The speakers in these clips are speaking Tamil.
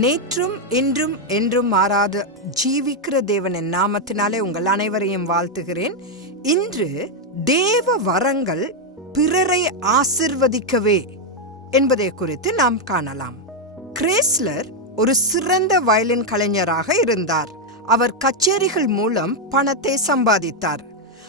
நேற்றும் இன்றும் என்றும் மாறாத ஜீவிக்கிற தேவனின் நாமத்தினாலே உங்கள் அனைவரையும் வாழ்த்துகிறேன். இன்று தேவ வரங்கள் பிறரை ஆசிர்வதிக்கவே என்பதை குறித்து நாம் காணலாம். கிரேஸ்லர் ஒரு சிறந்த வயலின் கலைஞராக இருந்தார். அவர் கச்சேரிகள் மூலம் பணத்தை சம்பாதித்தார்.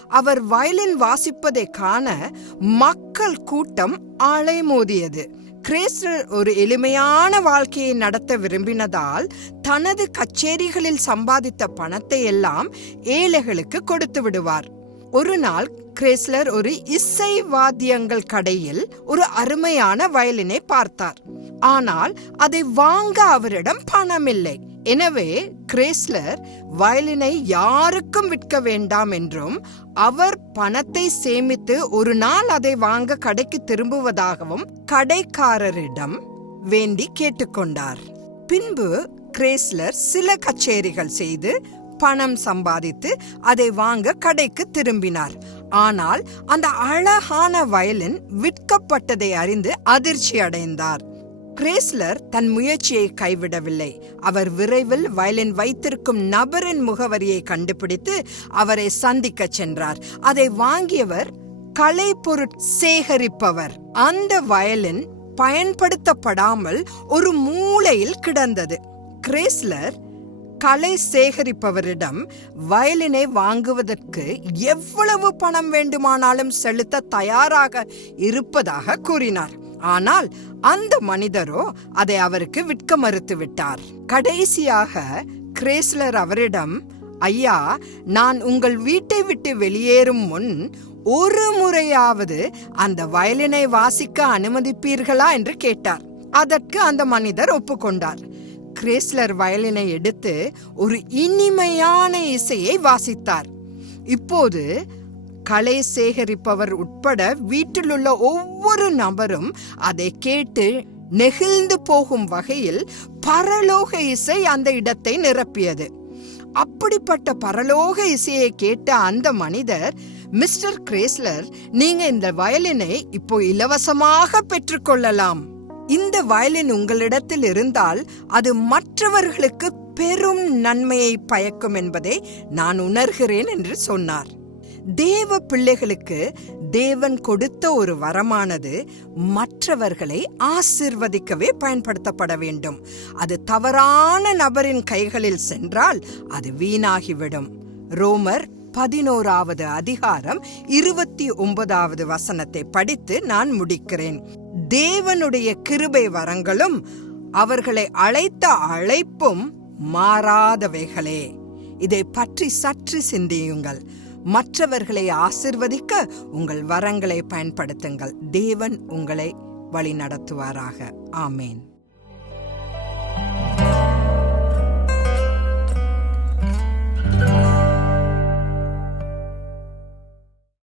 அவர் வயலின் வாசிப்பதை காண மக்கள் கூட்டம் அலைமோதியது கிரேஸ்லர் ஒரு எளிமையான வாழ்க்கையை நடத்த விரும்பினதால் தனது கச்சேரிகளில் சம்பாதித்த பணத்தை எல்லாம் ஏழைகளுக்கு கொடுத்து விடுவார். ஒரு நாள் கிரேஸ்லர் ஒரு இசை வாத்தியங்கள் கடையில் ஒரு அருமையான வயலினை பார்த்தார். ஆனால் அதை வாங்க அவரிடம் பணமில்லை. எனவே கிரேஸ்லர் வயலினை யாருக்கும் விற்க வேண்டாம் என்றும் அவர் பணத்தை சேமித்து ஒரு நாள் அதை வாங்க கடைக்கு திரும்புவதாகவும் கடைக்காரரிடம் வேண்டி கேட்டுக்கொண்டார். பின்பு கிரேஸ்லர் சில கச்சேரிகள் செய்து பணம் சம்பாதித்து அதை வாங்க கடைக்கு திரும்பினார். ஆனால் அந்த அழகான வயலின் விற்கப்பட்டதை அறிந்து அதிர்ச்சி அடைந்தார் கிரேஸ்லர் தன் முயற்சியை கைவிடவில்லை. அவர் விரைவில் வயலின் வைத்திருக்கும் நபரின் முகவரியை கண்டுபிடித்து அவரை சந்திக்க சென்றார். அதை வாங்கியவர் கலை சேகரிப்பவர். அந்த வயலின் பயன்படுத்தப்படாமல் ஒரு மூலையில் கிடந்தது. கிரேஸ்லர் கலை சேகரிப்பவரிடம் வயலினை வாங்குவதற்கு எவ்வளவு பணம் வேண்டுமானாலும் செலுத்த தயாராக இருப்பதாக கூறினார். ஆனால் அந்த மனிதரோ அதை அவருக்கு விற்க மறுத்து விட்டார் கடைசியாக கிரேஸ்லர் அவரிடம் ஐயா நான் உங்கள் வீட்டை விட்டு வெளியேறும் முன் ஒரு முறையாவது அந்த வயலினை வாசிக்க அனுமதிப்பீர்களா? என்று கேட்டார். அதற்கு அந்த மனிதர் ஒப்புக்கொண்டார். கிரேஸ்லர் வயலினை எடுத்து ஒரு இனிமையான இசையை வாசித்தார். இப்போது கலை சேகரிப்பவர் உட்பட வீட்டிலுள்ள ஒவ்வொரு நபரும் அதை கேட்டு நெகிழ்ந்து போகும் வகையில் பரலோக இசை அந்த இடத்தை நிரப்பியது. அப்படிப்பட்ட பரலோக இசையை கேட்ட அந்த மனிதர் மிஸ்டர் கிரேஸ்லர் நீங்க இந்த வயலினை இப்போ இலவசமாக பெற்றுக்கொள்ளலாம் இந்த வயலின் உங்களிடத்தில் இருந்தால் அது மற்றவர்களுக்கு பெரும் நன்மையை பயக்கும் என்பதை நான் உணர்கிறேன் என்று சொன்னார். தேவ பிள்ளைகளுக்கு தேவன் கொடுத்த ஒரு வரமானது மற்றவர்களை ஆசிர்வதிக்கவே பயன்படுத்தப்பட வேண்டும். அது தவறான நபரின் கைகளில் சென்றால் அது வீணாகிவிடும். ரோமர் பதினோராவது அதிகாரம் இருபத்தி ஒன்பதாவது வசனத்தை படித்து நான் முடிக்கிறேன். தேவனுடைய கிருபை வரங்களும் அவர்களை அழைத்த அழைப்பும் மாறாதவைகளே. இதை பற்றி சற்று சிந்தியுங்கள். மற்றவர்களை ஆசிர்வதிக்க உங்கள் வரங்களை பயன்படுத்துங்கள். தேவன் உங்களை வழி நடத்துவாராக ஆமேன்.